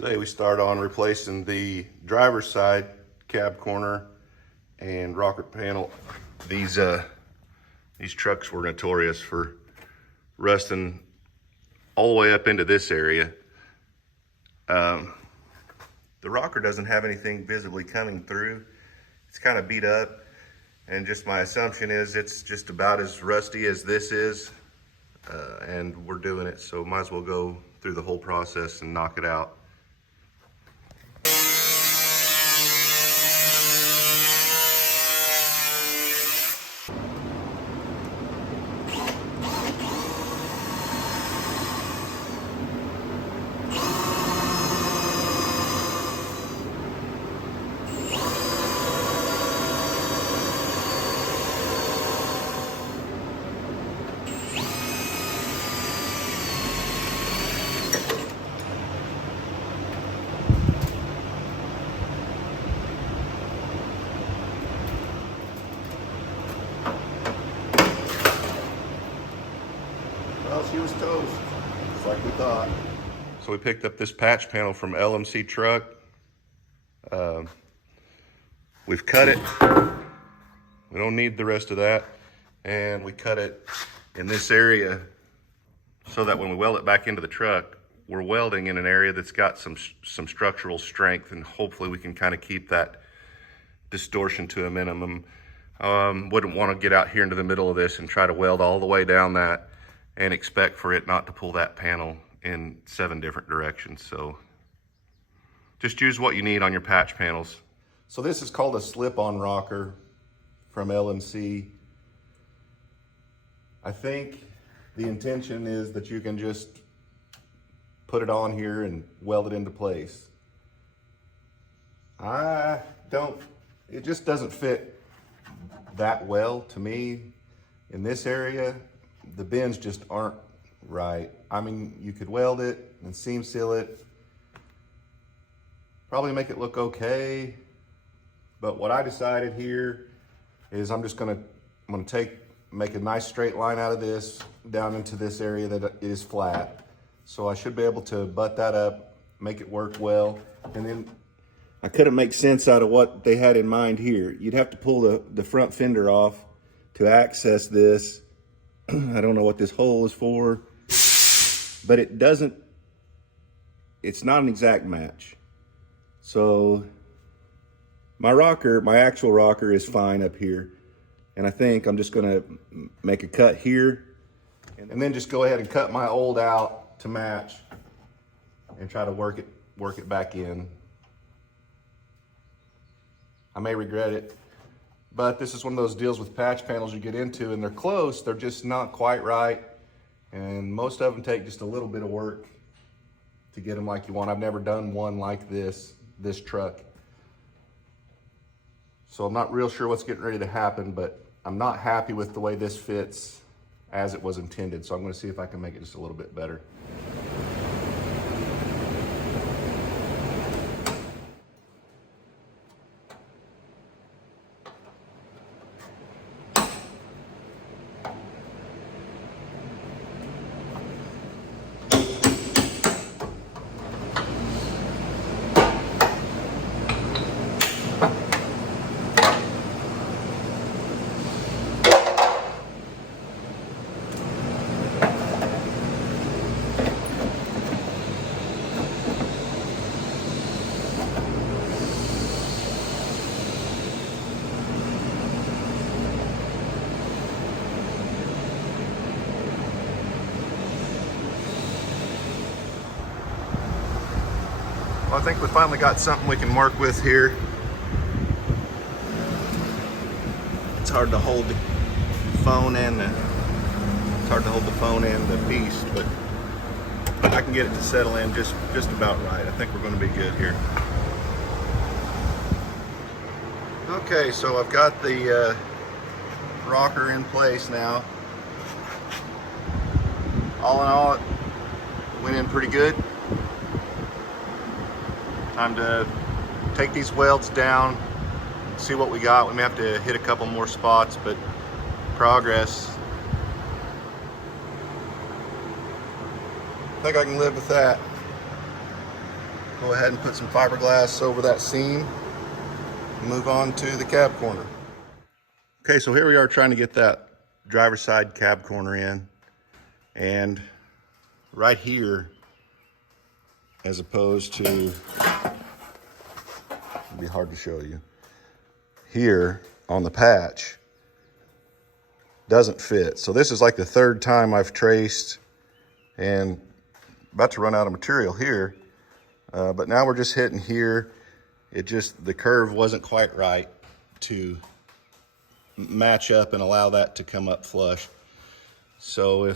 Today we start on replacing the driver's side cab corner and rocker panel. These trucks were notorious for rusting all the way up into this area. The rocker doesn't have anything visibly coming through. It's kind of beat up, and just my assumption is it's just about as rusty as this is, and we're doing it, so might as well go through the whole process and knock it out. Well, she was toast, just like we thought. So we picked up this patch panel from LMC truck. We've cut it. We don't need the rest of that. And we cut it in this area so that when we weld it back into the truck, we're welding in an area that's got some structural strength, and hopefully we can kind of keep that distortion to a minimum. Wouldn't want to get out here into the middle of this and try to weld all the way down that and expect for it not to pull that panel in 7 different directions. So just use what you need on your patch panels. So this is called a slip-on rocker from LMC. I think the intention is that you can just put it on here and weld it into place. It just doesn't fit that well to me in this area. The bends just aren't right. I mean, you could weld it and seam seal it, probably make it look okay. But what I decided here is I'm gonna make a nice straight line out of this down into this area that is flat. So I should be able to butt that up, make it work well. And then I couldn't make sense out of what they had in mind here. You'd have to pull the front fender off to access this. I don't know what this hole is for, but it's not an exact match. So my actual rocker is fine up here. And I think I'm just gonna make a cut here and then just go ahead and cut my old out to match and try to work it back in. I may regret it, but this is one of those deals with patch panels you get into, and they're close, they're just not quite right. And most of them take just a little bit of work to get them like you want. I've never done one like this truck. So I'm not real sure what's getting ready to happen, but I'm not happy with the way this fits as it was intended. So I'm gonna see if I can make it just a little bit better. Well, I think we finally got something we can work with here. It's hard to hold the phone and the beast, but I can get it to settle in just about right. I think we're going to be good here. Okay, so I've got the rocker in place now. All in all, it went in pretty good. Time to take these welds down, see what we got. We may have to hit a couple more spots, but progress. I think I can live with that. Go ahead and put some fiberglass over that seam and move on to the cab corner. Okay, so here we are trying to get that driver's side cab corner in, and right here, as opposed to, it'd be hard to show you, here on the patch, doesn't fit. So this is like the third time I've traced and about to run out of material here, but now we're just hitting here. The curve wasn't quite right to match up and allow that to come up flush. So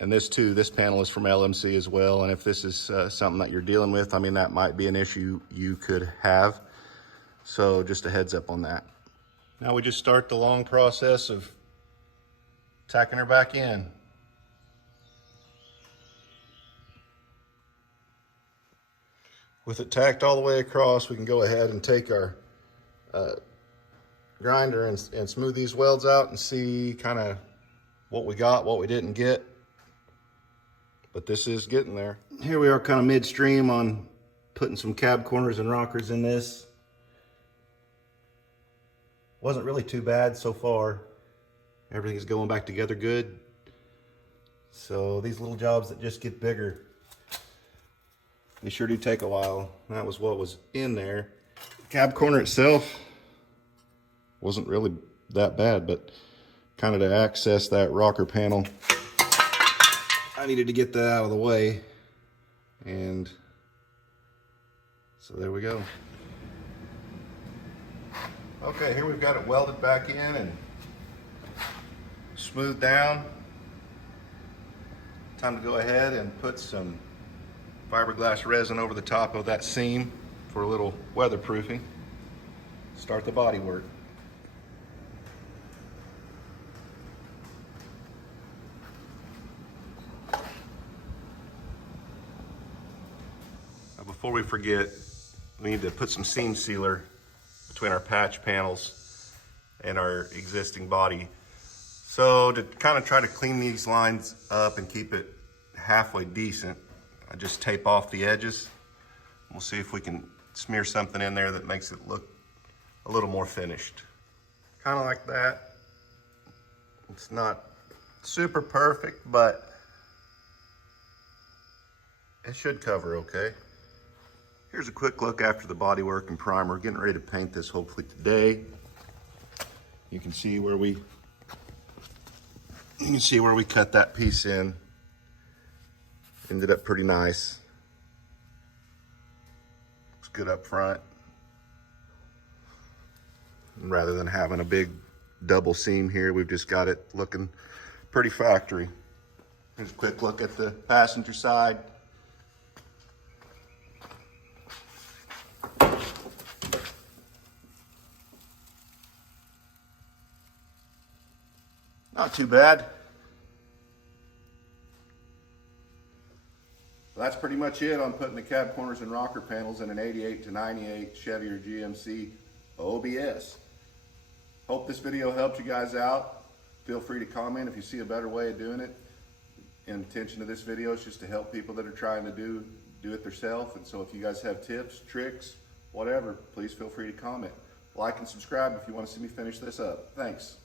and this panel is from LMC as well, and if this is something that you're dealing with, I mean, that might be an issue you could have. So just a heads up on that. Now we just start the long process of tacking her back in. With it tacked all the way across, we can go ahead and take our grinder and smooth these welds out and see kind of what we got, what we didn't get. But this is getting there. Here we are kind of midstream on putting some cab corners and rockers in this. Wasn't really too bad so far. Everything's going back together good. So these little jobs that just get bigger, they sure do take a while. That was what was in there. The cab corner itself wasn't really that bad, but kind of to access that rocker panel, I needed to get that out of the way. And so there we go. Okay, here we've got it welded back in and smoothed down. Time to go ahead and put some fiberglass resin over the top of that seam for a little weatherproofing. Start the body work. Now before we forget, we need to put some seam sealer between our patch panels and our existing body. So to kind of try to clean these lines up and keep it halfway decent, I just tape off the edges. We'll see if we can smear something in there that makes it look a little more finished. Kind of like that. It's not super perfect, but it should cover okay. Here's a quick look after the bodywork and primer. Getting ready to paint this hopefully today. You can see where we cut that piece in. Ended up pretty nice. Looks good up front. And rather than having a big double seam here, we've just got it looking pretty factory. Here's a quick look at the passenger side. Not too bad. That's pretty much it on putting the cab corners and rocker panels in an 88 to 98 Chevy or GMC OBS. Hope this video helped you guys out. Feel free to comment if you see a better way of doing it. The intention of this video is just to help people that are trying to do it themselves. And so if you guys have tips, tricks, whatever, please feel free to comment. Like and subscribe if you want to see me finish this up. Thanks.